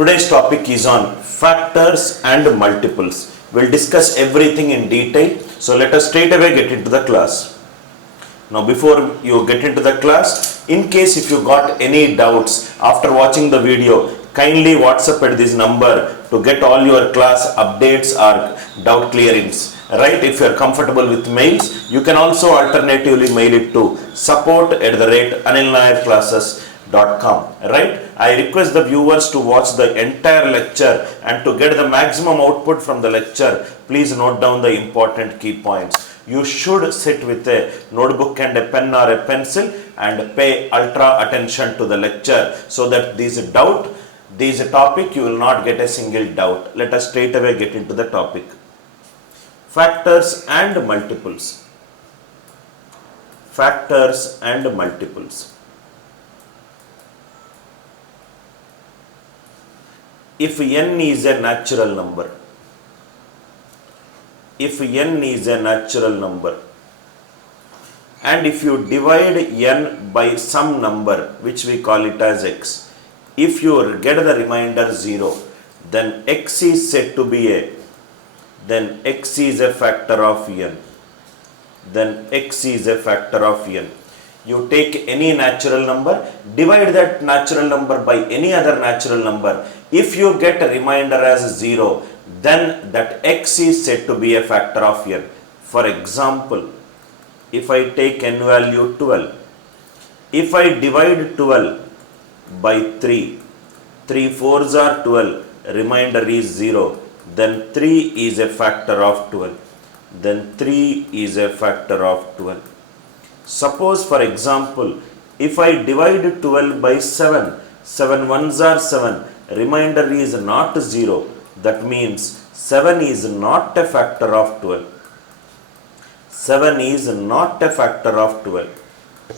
Today's topic is on factors and multiples. We'll discuss everything in detail. So let us straight away get into the class. Now before you get into the class, in case if you got any doubts after watching the video, kindly WhatsApp at this number to get all your class updates or doubt clearings. Right? If you are comfortable with mails, you can also alternatively mail it to support@anilnayarclasses.com. Right? I request the viewers to watch the entire lecture and to get the maximum output from the lecture, please note down the important key points. You should sit with a notebook and a pen or a pencil and pay ultra attention to the lecture so that this topic you will not get a single doubt. Let us straight away get into the topic. Factors and multiples. Factors and multiples. If n is a natural number, and if you divide n by some number which we call it as x, if you get the remainder 0, then x is said to be a factor of n. You take any natural number, divide that natural number by any other natural number. If you get a remainder as 0, then that x is said to be a factor of n. For example, if I take n value 12, if I divide 12 by 3, 3 4s are 12, remainder is 0, then 3 is a factor of 12. Suppose, for example, if I divide 12 by 7, 7 ones are 7, remainder is not 0, that means 7 is not a factor of 12.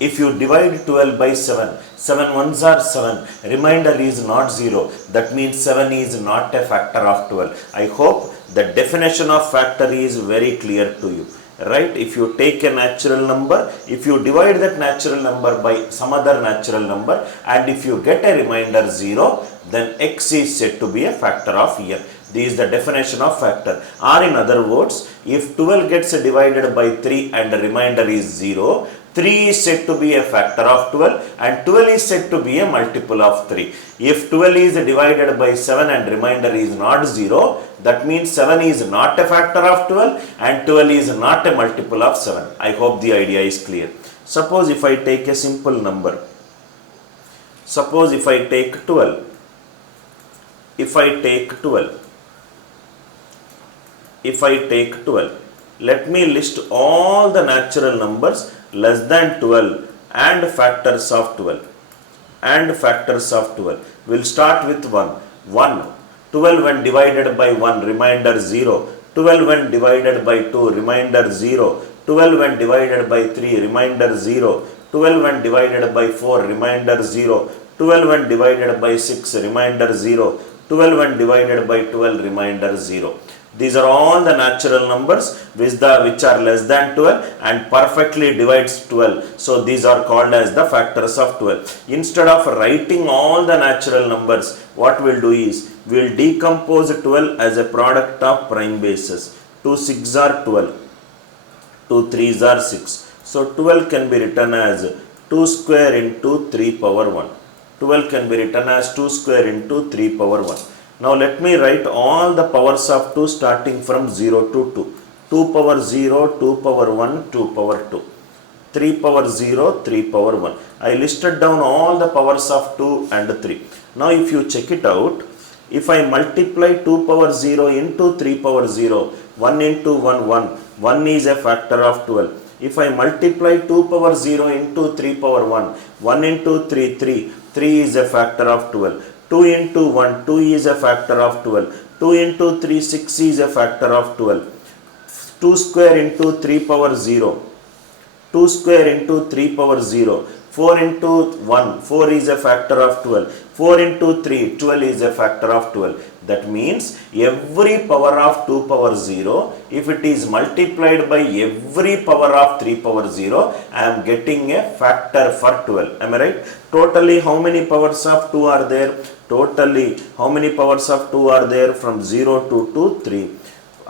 If you divide 12 by 7, 7 ones are 7, remainder is not 0, that means 7 is not a factor of 12. I hope the definition of factor is very clear to you. Right? If you take a natural number, if you divide that natural number by some other natural number, and if you get a remainder 0, then x is said to be a factor of n. This is the definition of factor. Or in other words, if 12 gets divided by 3 and the remainder is 0, 3 is said to be a factor of 12 and 12 is said to be a multiple of 3. If 12 is divided by 7 and remainder is not 0, that means 7 is not a factor of 12 and 12 is not a multiple of 7. I hope the idea is clear. Suppose if I take a simple number. Suppose if I take 12. Let me list all the natural numbers less than 12 and factors of 12. We'll start with 1. 12 when divided by 1, remainder 0. 12 when divided by 2, remainder 0. 12 when divided by 3, remainder 0. 12 when divided by 4, remainder 0. 12 when divided by 6, remainder 0. 12 when divided by 12, remainder 0. These are all the natural numbers which are less than 12 and perfectly divides 12. So these are called as the factors of 12. Instead of writing all the natural numbers, what we'll do is we'll decompose 12 as a product of prime bases. 2 6s are 12. 2 3s are 6. So 12 can be written as 2 square into 3 power 1. 12 can be written as 2 square into 3 power 1. Now let me write all the powers of 2 starting from 0 to 2. 2 power 0, 2 power 1, 2 power 2. 3 power 0, 3 power 1. I listed down all the powers of 2 and 3. Now if you check it out, if I multiply 2 power 0 into 3 power 0, 1 into 1, 1. 1 is a factor of 12. If I multiply 2 power 0 into 3 power 1, 1 into 3, 3. 3 is a factor of 12. 2 into 1, 2 is a factor of 12. 2 into 3, 6 is a factor of 12. 2 square into 3 power 0. 2 square into 3 power 0. 4 into 1, 4 is a factor of 12. 4 into 3, 12 is a factor of 12. That means every power of 2 power 0, if it is multiplied by every power of 3 power 0, I am getting a factor for 12. Am I right? Totally how many powers of 2 are there? Totally how many powers of 2 are there? From 0 to 2, 3.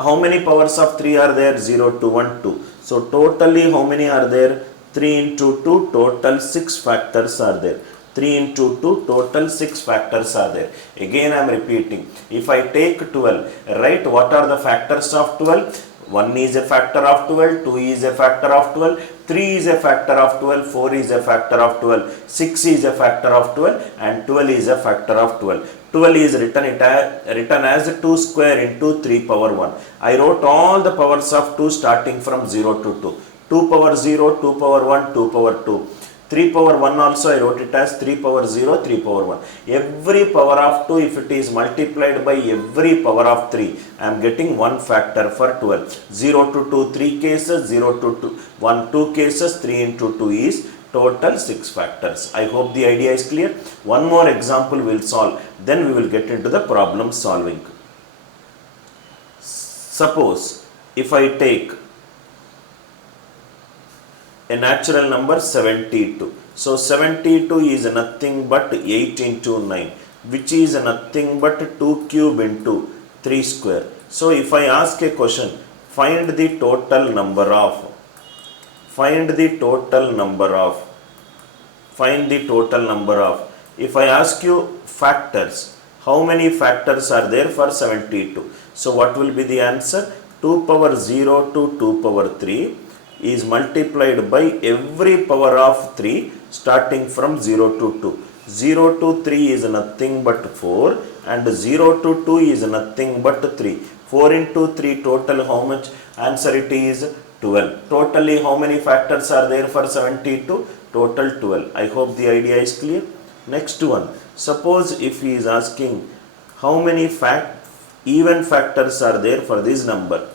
How many powers of 3 are there? 0 to 1, 2. So totally how many are there? 3 into 2, total 6 factors are there. 3 into 2, total 6 factors are there. Again I am repeating. If I take 12, right, what are the factors of 12? 1 is a factor of 12, 2 is a factor of 12, 3 is a factor of 12, 4 is a factor of 12, 6 is a factor of 12, and 12 is a factor of 12. 12 is written as 2 square into 3 power 1. I wrote all the powers of 2 starting from 0 to 2. 2 power 0, 2 power 1, 2 power 2. 3 power 1 also I wrote it as 3 power 0, 3 power 1. Every power of 2, if it is multiplied by every power of 3, I am getting one factor for 12. 0 to 2, 3 cases, 0 to 2, 1, 2 cases, 3 into 2 is total 6 factors. I hope the idea is clear. One more example we will solve, then we will get into the problem solving. Suppose if I take a natural number 72. So 72 is nothing but 8 into 9, which is nothing but 2 cube into 3 square. So if I ask a question, find the total number of, if I ask you factors, how many factors are there for 72? So what will be the answer? 2 power 0 to 2 power 3 is multiplied by every power of 3 starting from 0 to 2. 0 to 3 is nothing but 4 and 0 to 2 is nothing but 3. 4 into 3 total how much? Answer it is 12. Totally how many factors are there for 72? Total 12. I hope the idea is clear. Next one. Suppose if he is asking how many even factors are there for this number.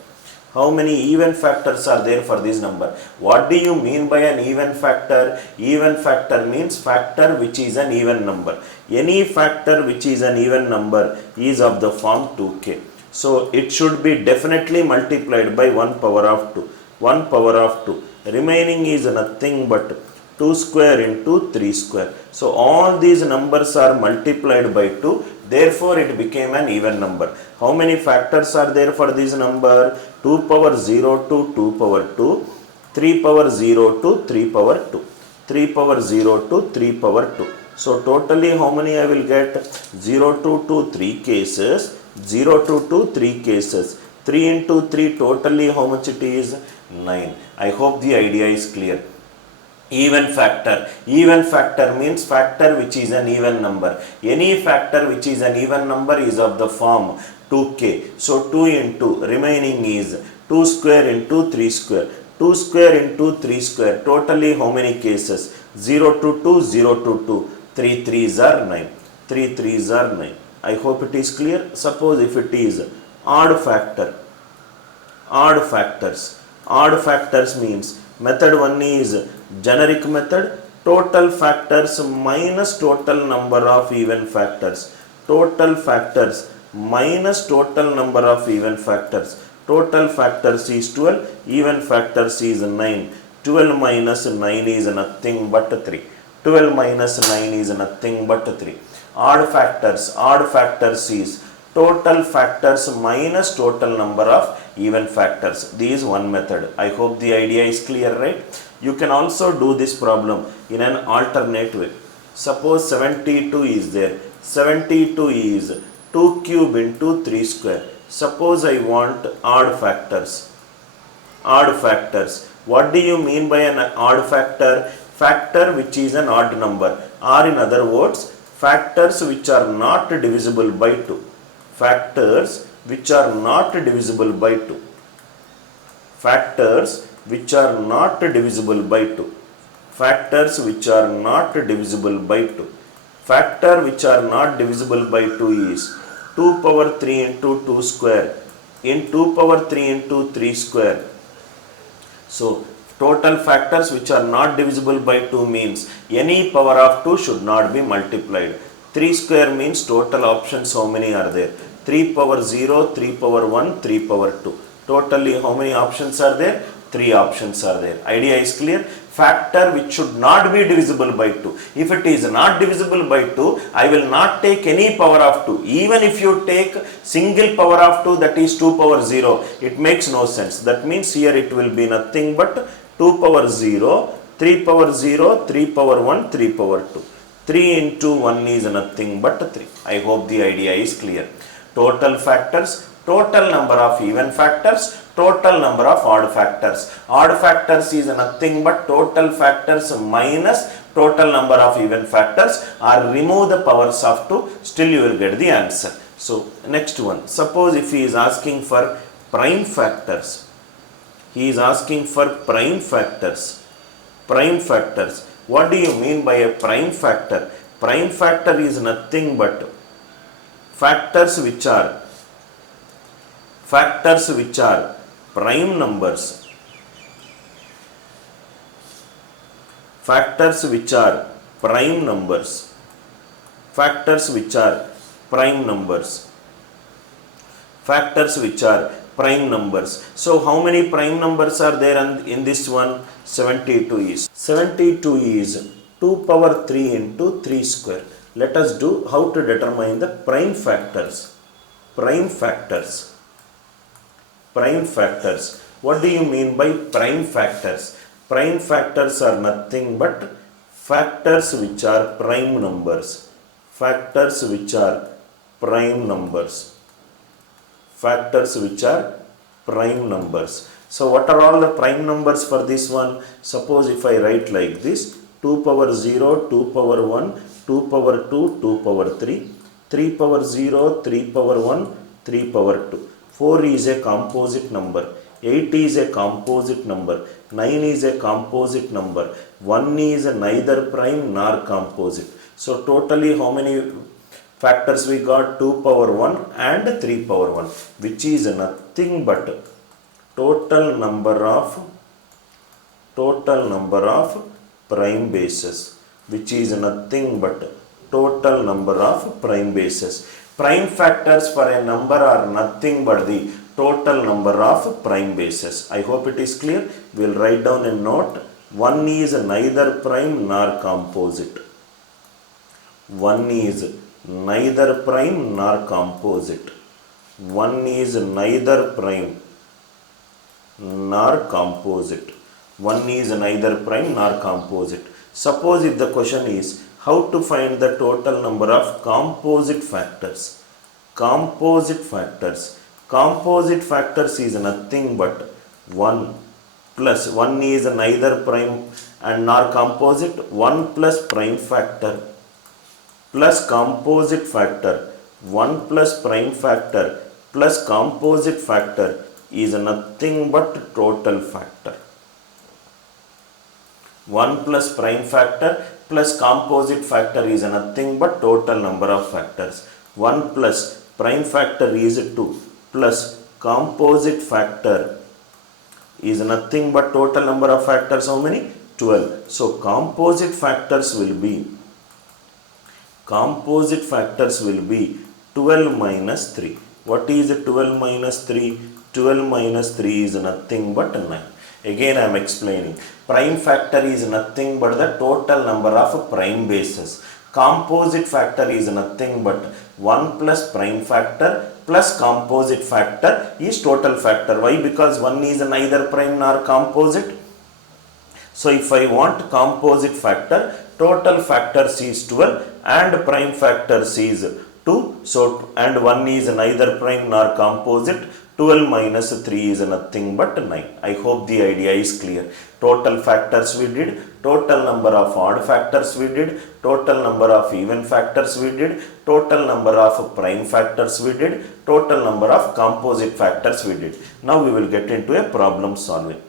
How many even factors are there for this number? What do you mean by an even factor? Even factor means factor which is an even number. Any factor which is an even number is of the form 2k. So it should be definitely multiplied by 1 power of 2. 1 power of 2. Remaining is nothing but 2 square into 3 square. So all these numbers are multiplied by 2. Therefore it became an even number. How many factors are there for this number? 2 power 0 to 2 power 2, 3 power 0 to 3 power 2, 3 power 0 to 3 power 2. So totally how many I will get? 0 to 2, 3 cases, 0 to 2, 3 cases, 3 into 3 totally how much it is? 9. I hope the idea is clear. Even factor. Even factor means factor which is an even number. Any factor which is an even number is of the form 2k. So 2 into remaining is 2 square into 3 square. 2 square into 3 square. Totally how many cases? 0 to 2, 0 to 2. 3 3s are 9. 3 3s are 9. I hope it is clear. Suppose if it is odd factor. Odd factors. Odd factors means method 1 is generic method, total factors minus total number of even factors. Total factors minus total number of even factors. Total factors is 12, even factors is 9. 12 minus 9 is nothing but 3. 12 minus 9 is nothing but 3. Odd factors is total factors minus total number of even factors. This is one method. I hope the idea is clear, right? You can also do this problem in an alternate way. Suppose 72 is there. 72 is 2 cube into 3 square. Suppose I want odd factors. Odd factors. What do you mean by an odd factor? Factor which is an odd number, or in other words, factors which are not divisible by 2. Factors which are not divisible by 2. Factors which are not divisible by 2. Factors which are not divisible by 2. Factor which are not divisible by 2 is 2 power 3 into 2 square in 2 power 3 into 3 square. So Total factors which are not divisible by 2 means any power of 2 should not be multiplied. 3 square means total options how many are there? 3 power 0, 3 power 1, 3 power 2. Totally how many options are there? 3 options are there. Idea is clear? Factor which should not be divisible by 2. If it is not divisible by 2, I will not take any power of 2. Even if you take single power of 2, that is 2 power 0, it makes no sense. That means here it will be nothing but 2 power 0, 3 power 0, 3 power 1, 3 power 2. 3 into 1 is nothing but 3. I hope the idea is clear. Total factors, total number of even factors, total number of odd factors. Odd factors is nothing but total factors minus total number of even factors, or remove the powers of 2, still you will get the answer. So next one, suppose if he is asking for prime factors, he is asking for prime factors. Prime factors. What do you mean by a prime factor? Prime factor is nothing but factors which are prime numbers. Factors which are prime numbers. Factors which are prime numbers. Factors which are prime numbers. So how many prime numbers are there in this one? 72 is. 72 is 2 power 3 into 3 square. Let us do how to determine the prime factors. Prime factors. Prime factors. What do you mean by prime factors? Prime factors are nothing but factors which are prime numbers. Factors which are prime numbers. Factors which are prime numbers. So what are all the prime numbers for this one? Suppose if I write like this, 2 power 0, 2 power 1, 2 power 2, 2 power 3, 3 power 0, 3 power 1, 3 power 2. 4 is a composite number, 8 is a composite number, 9 is a composite number, 1 is neither prime nor composite. So totally how many factors we got? 2 power 1 and 3 power 1, which is nothing but total number of prime bases, which is nothing but total number of prime bases. Prime factors for a number are nothing but the total number of prime bases. I hope it is clear. We will write down a note. 1 is neither prime nor composite. 1 is neither prime nor composite. 1 is neither prime nor composite. 1 is neither prime nor composite. Suppose if the question is how to find the total number of composite factors. Composite factors. Composite factors is nothing but 1 plus 1 is neither prime and nor composite, 1 plus prime factor plus composite factor, 1 plus prime factor plus composite factor is nothing but total factor. 1 plus prime factor plus composite factor is nothing but total number of factors. 1 plus prime factor is 2 plus composite factor is nothing but total number of factors. How many? 12. So composite factors will be 12 minus 3. What is 12 minus 3? 12 minus 3 is nothing but 9. Again I am explaining. Prime factor is nothing but the total number of prime bases. Composite factor is nothing but 1 plus prime factor plus composite factor is total factor. Why? Because 1 is neither prime nor composite. So if I want composite factor, total factors is 12 and prime factors is 2. So and 1 is neither prime nor composite. 12 minus 3 is nothing but 9. I hope the idea is clear. Total factors we did, total number of odd factors we did, total number of even factors we did, total number of prime factors we did, total number of composite factors we did. Now we will get into a problem solving.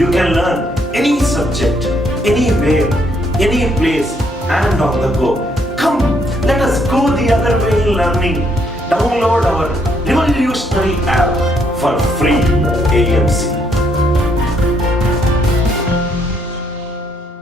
You can learn any subject, anywhere, any place, and on the go. Come, let us go the other way in learning. Download our revolutionary app for free. AMC.